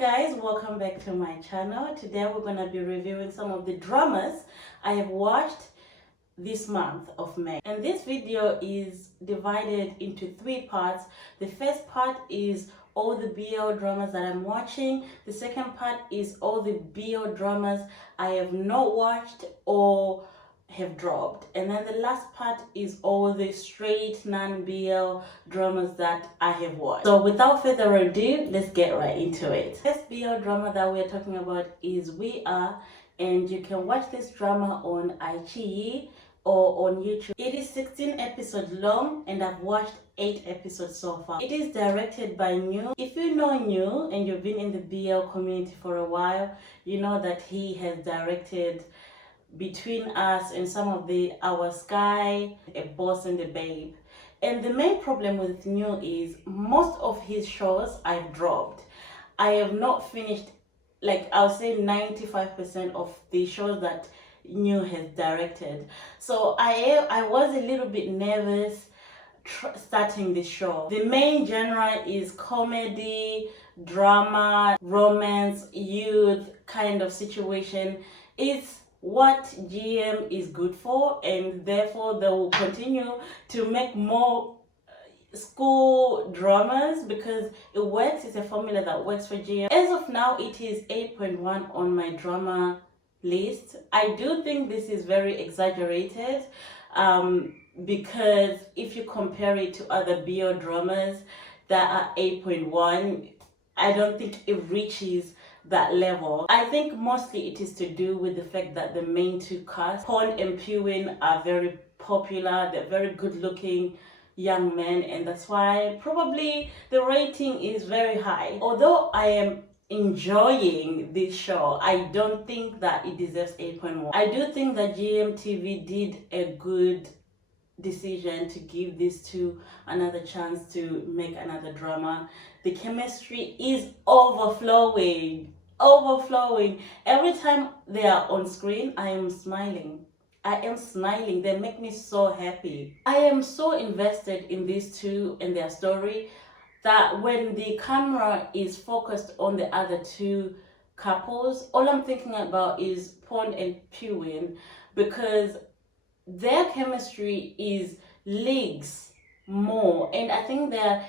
guys, welcome back to my channel. Today we're going to be reviewing some of the dramas I have watched this month of May. And this video is divided into three parts. The first part is all the BL dramas that I'm watching. The second part is all the BL dramas I have not watched or have dropped, and then the last part is all the straight non-BL dramas that I have watched. So without further ado, let's get right into it. First BL drama that we're talking about is We Are, and you can watch this drama on iQIYI or on YouTube. It is 16 episodes long and I've watched 8 episodes so far. It is directed by New. If you know New and you've been in the BL community for a while, you know that he has directed Between Us and some of the Our Sky, A Boss and a Babe. And the main problem with New is most of his shows I've dropped. I have not finished, like I'll say 95% of the shows that New has directed. So I was a little bit nervous starting the show. The main genre is comedy, drama, romance, youth kind of situation. It's what GM is good for, and therefore they will continue to make more school dramas because it works. It's a formula that works for GM. As of now, it is 8.1 on my drama list. I do think this is very exaggerated because if you compare it to other BL dramas that are 8.1, I don't think it reaches that level. I think mostly it is to do with the fact that the main two cast, Pon and Pewin, are very popular. They're very good looking young men, and that's why probably the rating is very high. Although I am enjoying this show, I don't think that it deserves 8.1. I do think that GMTV did a good decision to give these two another chance to make another drama. The chemistry is overflowing. Every time they are on screen, I am smiling. They make me so happy. I am so invested in these two and their story that when the camera is focused on the other two couples, all I'm thinking about is Pon and Pewin, because their chemistry is leagues more, and I think their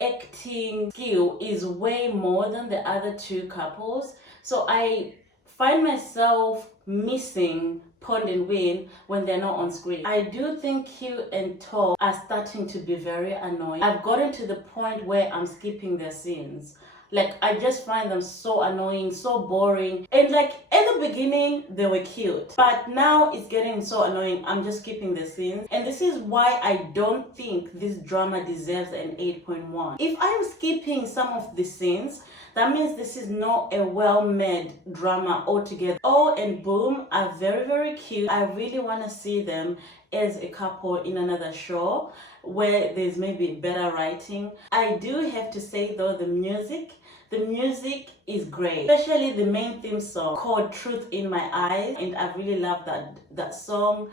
acting skill is way more than the other two couples. So I find myself missing Pon and Win when they're not on screen. I do think Q and To are starting to be very annoying. I've gotten to the point where I'm skipping their scenes. Like, I just find them so annoying, so boring. And like, at the beginning, they were cute. But now it's getting so annoying, I'm just skipping the scenes. And this is why I don't think this drama deserves an 8.1. If I'm skipping some of the scenes, that means this is not a well-made drama altogether. Oh and Boom are very, very cute. I really want to see them as a couple in another show where there's maybe better writing. I do have to say though, the music is great, especially the main theme song called Truth in My Eyes, and I really love that song.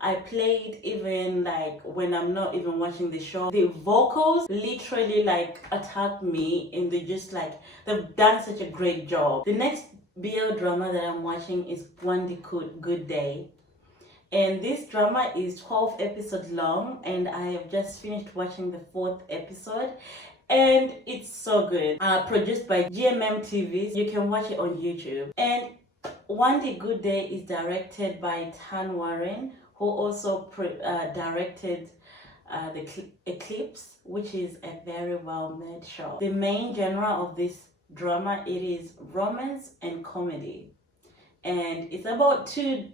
I played even like when I'm not even watching the show. The vocals literally like attack me, and they've done such a great job. The next BL drama that I'm watching is Wandee Goodday. And this drama is 12 episodes long, and I have just finished watching the 4th episode, and it's so good. Produced by GMM TV. You can watch it on YouTube. And Wandee Goodday is directed by Tan Warren, who also directed the Eclipse, which is a very well-made show. The main genre of this drama, it is romance and comedy, and it's about two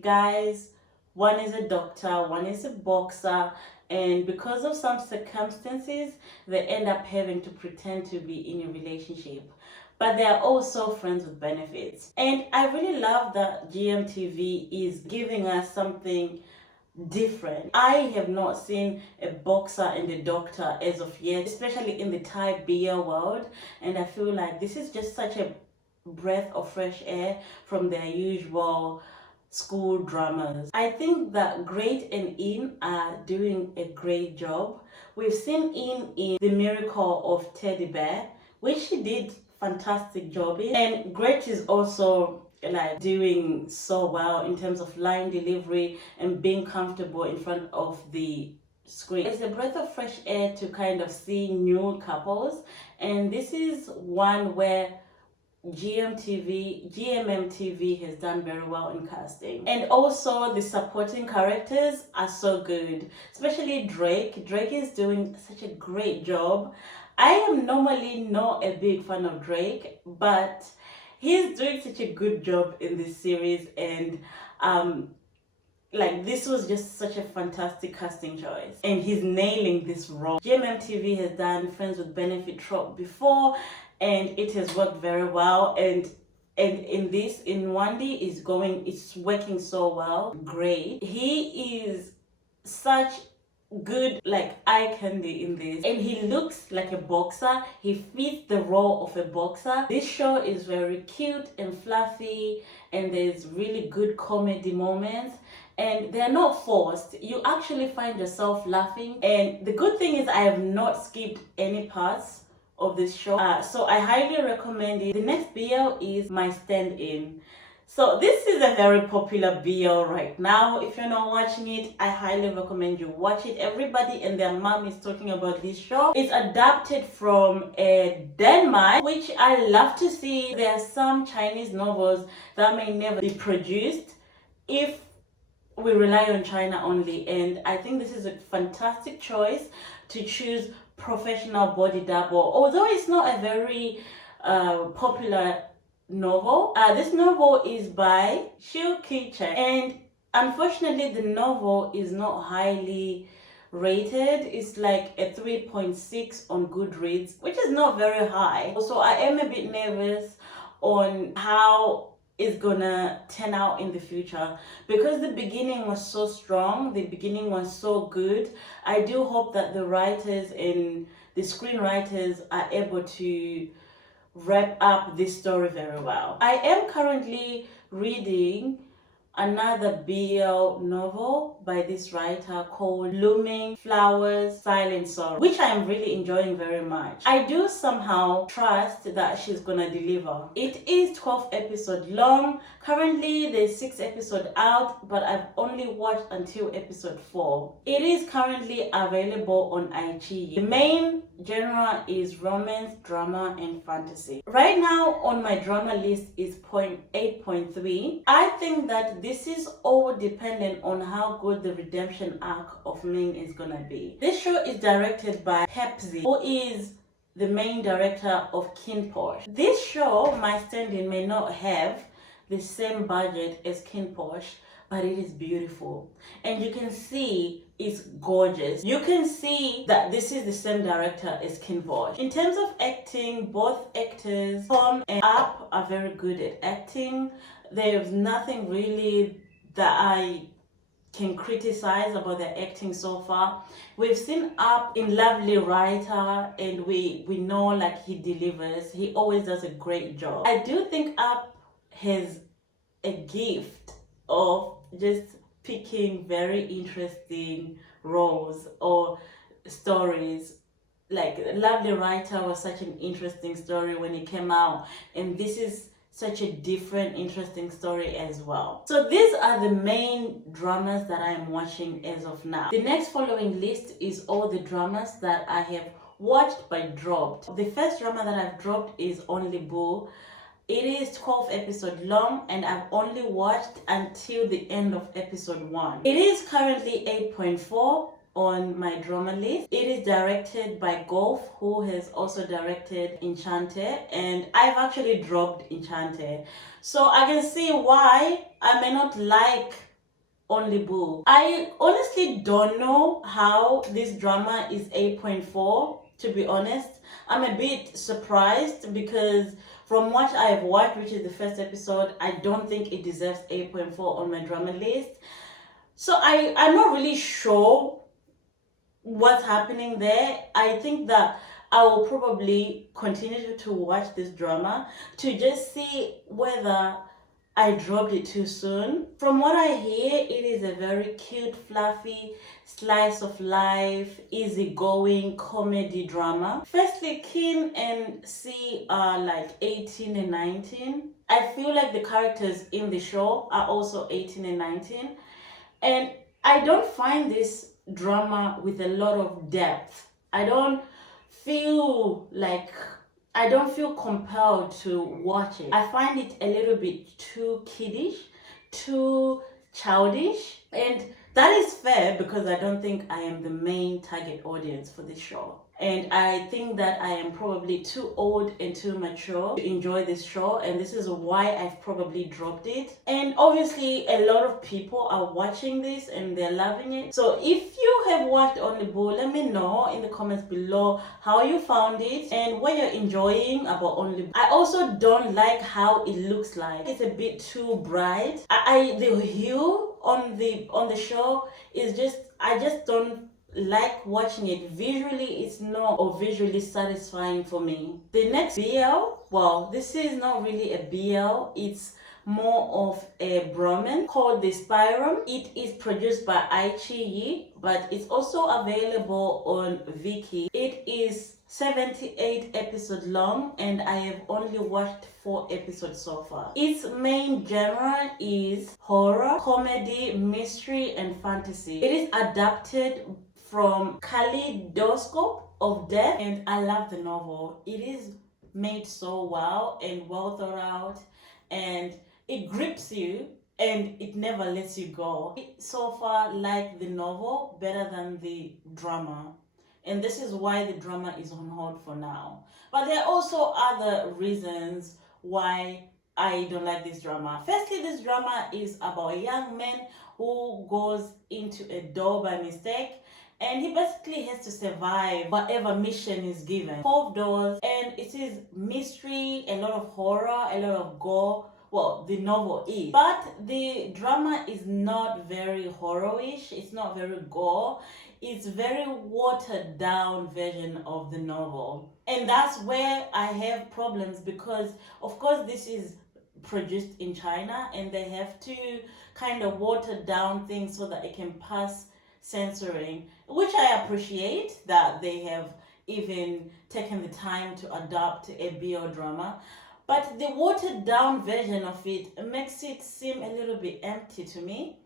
guys. One is a doctor, one is a boxer, and because of some circumstances, they end up having to pretend to be in a relationship, but they are also friends with benefits. And I really love that GMTV is giving us something different. I have not seen a boxer and a doctor as of yet, especially in the Thai BL world, and I feel like this is just such a breath of fresh air from their usual school dramas. I think that Great and In are doing a great job. We've seen In The Miracle of Teddy Bear, which she did fantastic job in. And Gretch is also like doing so well in terms of line delivery and being comfortable in front of the screen. It's a breath of fresh air to kind of see new couples, and this is one where GMMTV has done very well in casting. And also the supporting characters are so good, especially Drake. Drake is doing such a great job. I am normally not a big fan of Drake, but he's doing such a good job in this series, and like this was just such a fantastic casting choice, and he's nailing this role. GMMTV has done Friends with Benefit trope before, and it has worked very well, and in Wandee it's working so well. Great. He is such good like eye candy in this, and he looks like a boxer. He fits the role of a boxer. This show is very cute and fluffy, and there's really good comedy moments, and they're not forced. You actually find yourself laughing, and the good thing is I have not skipped any parts of this show, so I highly recommend it. The next BL is My Stand-In. So this is a very popular BL right now. If you're not watching it, I highly recommend you watch it. Everybody and their mom is talking about this show. It's adapted from Denmark, which I love to see. There are some Chinese novels that may never be produced if we rely on China only, and I think this is a fantastic choice to choose professional body double. Although it's not a very popular novel. This novel is by Xiu Ki-chen, and unfortunately the novel is not highly rated. It's like a 3.6 on Goodreads, which is not very high. Also, I am a bit nervous on how it's gonna turn out in the future, because the beginning was so strong, the beginning was so good. I do hope that the writers and the screenwriters are able to wrap up this story very well. I am currently reading another BL novel by this writer called Blooming Flowers Silent Sorrow, which I am really enjoying very much. I do somehow trust that she's gonna deliver. It is 12 episodes long. Currently there's 6 episodes out, but I've only watched until episode 4. It is currently available on iQIYI. The main genre is romance, drama, and fantasy. Right now on my drama list is 8.3. I think that this is all dependent on how good the redemption arc of Ming is gonna be. This show is directed by Hepzi, who is the main director of Kinposh. This show, My Stand-In, may not have the same budget as Kinposh, but it is beautiful, and you can see it's gorgeous. You can see that this is the same director as Kinposh. In terms of acting, both actors, Tom and Up, are very good at acting. There's nothing really that I can criticize about their acting so far. We've seen Up in Lovely Writer, and we know like he delivers. He always does a great job. I do think Up has a gift of just picking very interesting roles or stories. Like Lovely Writer was such an interesting story when it came out, and this is such a different interesting story as well. So these are the main dramas that I am watching as of now. The next following list is all the dramas that I have watched but dropped. The first drama that I've dropped is Only Boo. It is 12 episodes long, and I've only watched until the end of episode 1. It is currently 8.4 on my drama list. It is directed by Golf, who has also directed Enchanted, and I've actually dropped Enchanted. So I can see why I may not like Only Boo. I honestly don't know how this drama is 8.4, to be honest. I'm a bit surprised because from what I've watched, which is the first episode, I don't think it deserves 8.4 on my drama list. So I'm not really sure what's happening there. I think that I will probably continue to watch this drama to just see whether I dropped it too soon. From what I hear, it is a very cute, fluffy, slice of life, easygoing comedy drama. Firstly, Kim and C are like 18 and 19. I feel like the characters in the show are also 18 and 19. And I don't find this drama with a lot of depth. I don't feel like I don't feel compelled to watch it. I find it a little bit too kiddish, too childish, and that is fair because I don't think I am the main target audience for this show. And I think that I am probably too old and too mature to enjoy this show, and this is why I've probably dropped it. And obviously, a lot of people are watching this and they're loving it. So if you have watched Only Boo, let me know in the comments below how you found it and what you're enjoying about Only Boo. I also don't like how it looks like. It's a bit too bright. The hue on the show is just, I just don't like watching it. Visually, it's not or visually satisfying for me. The next BL, well, this is not really a BL, it's more of a bromance called the spirealm. It is produced by Aichi Yi, but it's also available on Viki. It is 78 episodes long and I have only watched 4 episodes so far. Its main genre is horror, comedy, mystery, and fantasy. It is adapted from Kaleidoscope of Death, and I love the novel. It is made so well and well thought out, and it grips you and it never lets you go. I so far like the novel better than the drama, and this is why the drama is on hold for now. But there are also other reasons why I don't like this drama. Firstly, this drama is about a young man who goes into a door by mistake, and he basically has to survive whatever mission is given. 12 doors, and it is mystery, a lot of horror, a lot of gore. Well, the novel is. But the drama is not very horror-ish, it's not very gore. It's very watered down version of the novel. And that's where I have problems because, of course, this is produced in China and they have to kind of water down things so that it can pass censoring, which I appreciate that they have even taken the time to adapt a BL drama. But the watered down version of it makes it seem a little bit empty to me.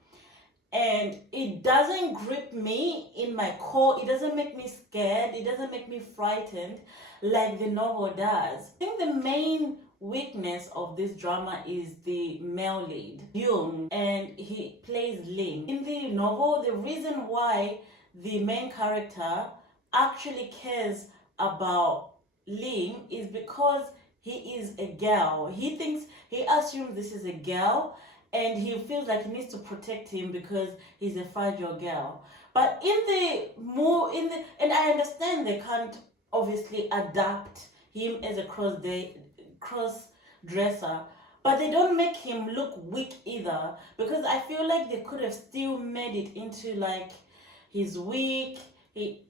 And it doesn't grip me in my core. It doesn't make me scared. It doesn't make me frightened like the novel does. I think the main weakness of this drama is the male lead, Yoon, and he plays Ling. In the novel, the reason why the main character actually cares about Ling is because he is a girl. He assumes this is a girl and he feels like he needs to protect him because he's a fragile girl. But and I understand they can't obviously adapt him as a cross dresser, but they don't make him look weak either, because I feel like they could have still made it into like he's weak, he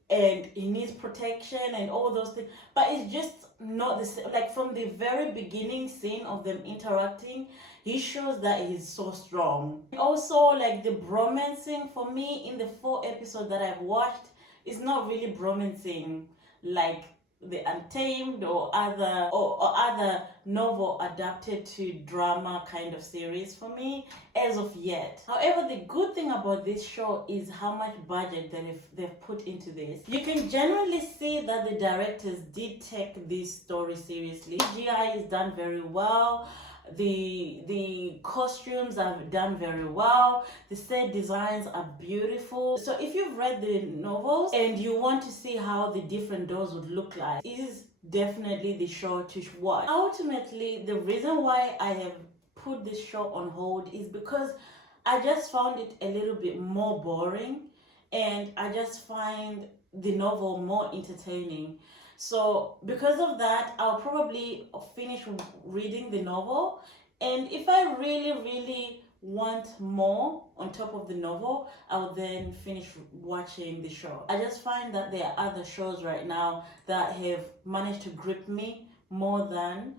needs protection and all those things, but it's just not the same. Like from the very beginning scene of them interacting, he shows that he's so strong. Also, like the bromancing for me in the 4 episodes that I've watched is not really bromancing like the Untamed or other novel adapted to drama kind of series for me as of yet. However, the good thing about this show is how much budget they've put into this. You can generally see that the directors did take this story seriously. CGI is done very well. The costumes are done very well. The set designs are beautiful. So if you've read the novels and you want to see how the different doors would look like, it is definitely the show to watch. Ultimately, the reason why I have put this show on hold is because I just found it a little bit more boring, and I just find the novel more entertaining. So because of that, I'll probably finish reading the novel, and if I really want more on top of the novel, I'll then finish watching the show. I just find that there are other shows right now that have managed to grip me more than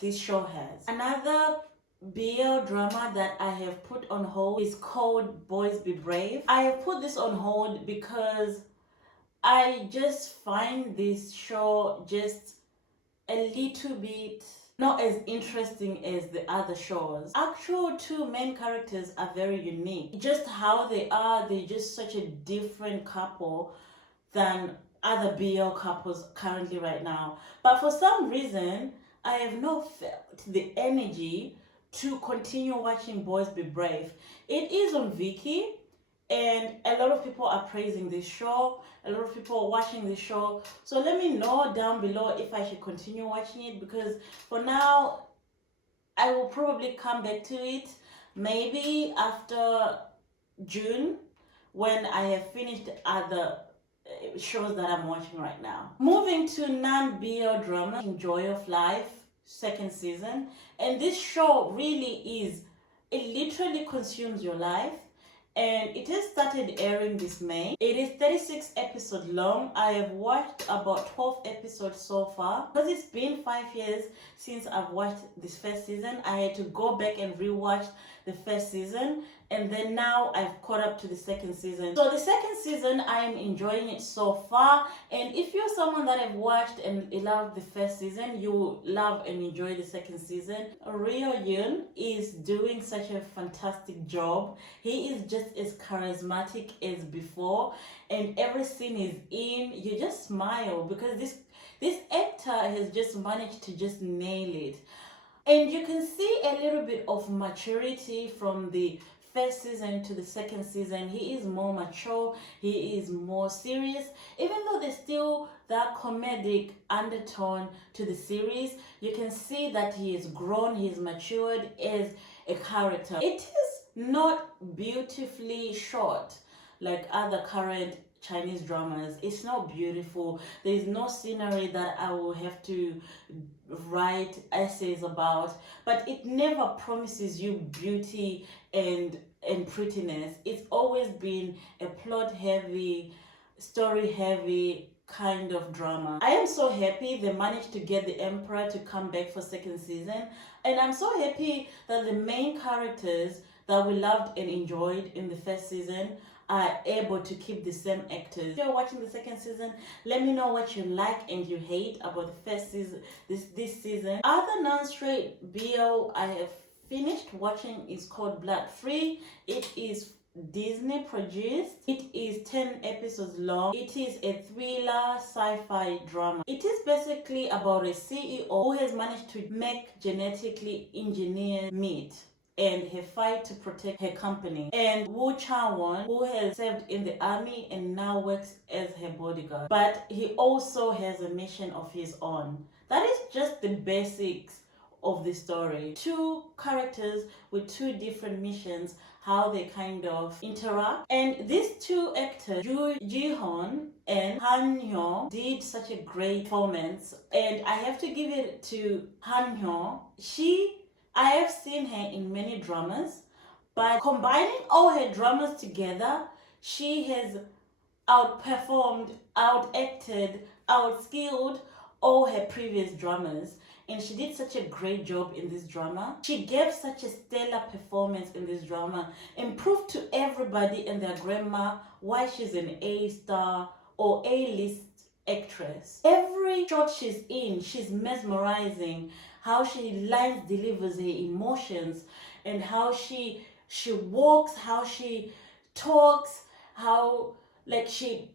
this show has. Another BL drama that I have put on hold is called Boys Be Brave. I have put this on hold because I just find this show just a little bit not as interesting as the other shows. Actual two main characters are very unique. Just how they are, they're just such a different couple than other BL couples currently right now. But for some reason, I have not felt the energy to continue watching Boys Be Brave. It is on Viki, and a lot of people are praising this show. A lot of people are watching this show. So let me know down below if I should continue watching it, because for now, I will probably come back to it maybe after June, when I have finished other shows that I'm watching right now. Moving to non-BL drama, Joy of Life, second season. And this show really is, it literally consumes your life. And it has started airing this May. It is 36 episodes long. I have watched about 12 episodes so far. Because it's been 5 years since I've watched this first season, I had to go back and rewatch the first season. And then now I've caught up to the second season. So the second season, I'm enjoying it so far. And if you're someone that have watched and loved the first season, you will love and enjoy the second season. Ryo Yoon is doing such a fantastic job. He is just as charismatic as before. And every scene is in, you just smile, because this actor has just managed to just nail it. And you can see a little bit of maturity from the first season to the second season. He is more mature, he is more serious. Even though there's still that comedic undertone to the series, you can see that he has grown, he's matured as a character. It is not beautifully shot like other current Chinese dramas. It's not beautiful. There's no scenery that I will have to write essays about, but it never promises you beauty and prettiness. It's always been a plot heavy, story heavy kind of drama. I am so happy they managed to get the Emperor to come back for second season, and I'm so happy that the main characters that we loved and enjoyed in the first season are able to keep the same actors. If you're watching the second season, let me know what you like and you hate about the first season, this season. Other non-straight BL I have finished watching is called Blood Free. It is Disney produced. It is 10 episodes long. It is a thriller sci-fi drama. It is basically about a CEO who has managed to make genetically engineered meat and her fight to protect her company. And Woo Cha-won, who has served in the army and now works as her bodyguard. But he also has a mission of his own. That is just the basics of the story. Two characters with two different missions, how they kind of interact. And these two actors, Yoo Ji-hoon and Han Hyo, did such a great performance. And I have to give it to Han Hyo. I have seen her in many dramas, but combining all her dramas together, she has outperformed, outacted, outskilled all her previous dramas. And she did such a great job in this drama. She gave such a stellar performance in this drama and proved to everybody and their grandma why she's an A-star or A-list actress. Every shot she's in, she's mesmerizing. How she lines delivers her emotions, and how she walks, how she talks, how like she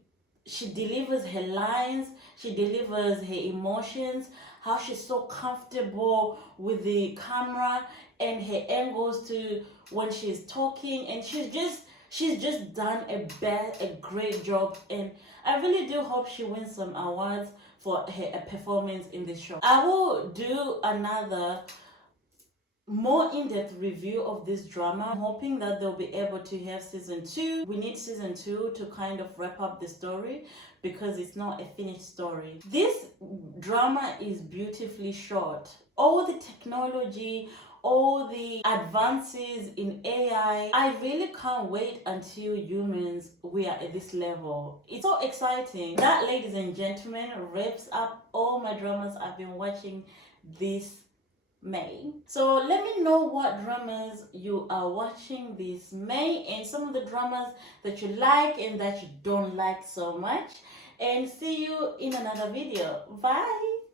delivers her lines, she delivers her emotions, how she's so comfortable with the camera and her angles to when she's talking, and she's just done a great job. And I really do hope she wins some awards for her performance in this show. I will do another more in-depth review of this drama. I'm hoping that they'll be able to have season 2. We need season 2 to kind of wrap up the story, because it's not a finished story. This drama is beautifully shot. All the technology, all the advances in AI, I really can't wait until humans we are at this level. It's so exciting. That, ladies and gentlemen, wraps up all my dramas I've been watching this May. So let me know what dramas you are watching this May and some of the dramas that you like and that you don't like so much. And see you in another video. Bye.